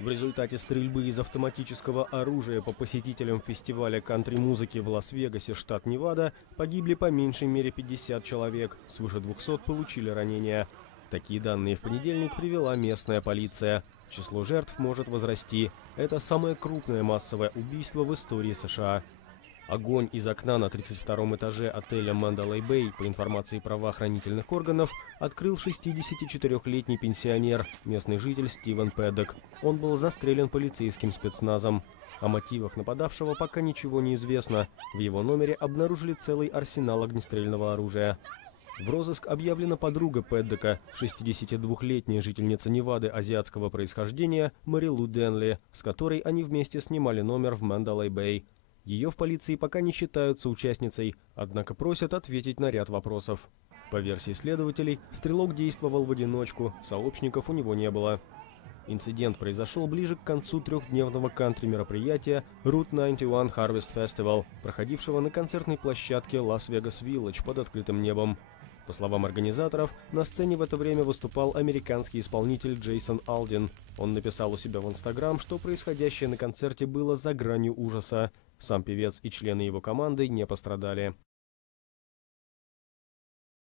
В результате стрельбы из автоматического оружия по посетителям фестиваля кантри-музыки в Лас-Вегасе, штат Невада, погибли по меньшей мере 50 человек, свыше 200 получили ранения. Такие данные в понедельник привела местная полиция. Число жертв может возрасти. Это самое крупное массовое убийство в истории США. Огонь из окна на 32-м этаже отеля Mandalay Bay, по информации правоохранительных органов, открыл 64-летний пенсионер, местный житель Стивен Пэддок. Он был застрелен полицейским спецназом. О мотивах нападавшего пока ничего не известно. В его номере обнаружили целый арсенал огнестрельного оружия. В розыск объявлена подруга Пэддока, 62-летняя жительница Невады азиатского происхождения Мэри Лу Денли, с которой они вместе снимали номер в Mandalay Bay. Ее в полиции пока не считают соучастницей, однако просят ответить на ряд вопросов. По версии следователей, стрелок действовал в одиночку, сообщников у него не было. Инцидент произошел ближе к концу трехдневного кантри-мероприятия Route 91 Harvest Festival, проходившего на концертной площадке Las-Vegas Village под открытым небом. По словам организаторов, на сцене в это время выступал американский исполнитель Джейсон Алдин. Он написал у себя в Инстаграм, что происходящее на концерте было за гранью ужаса. Сам певец и члены его команды не пострадали.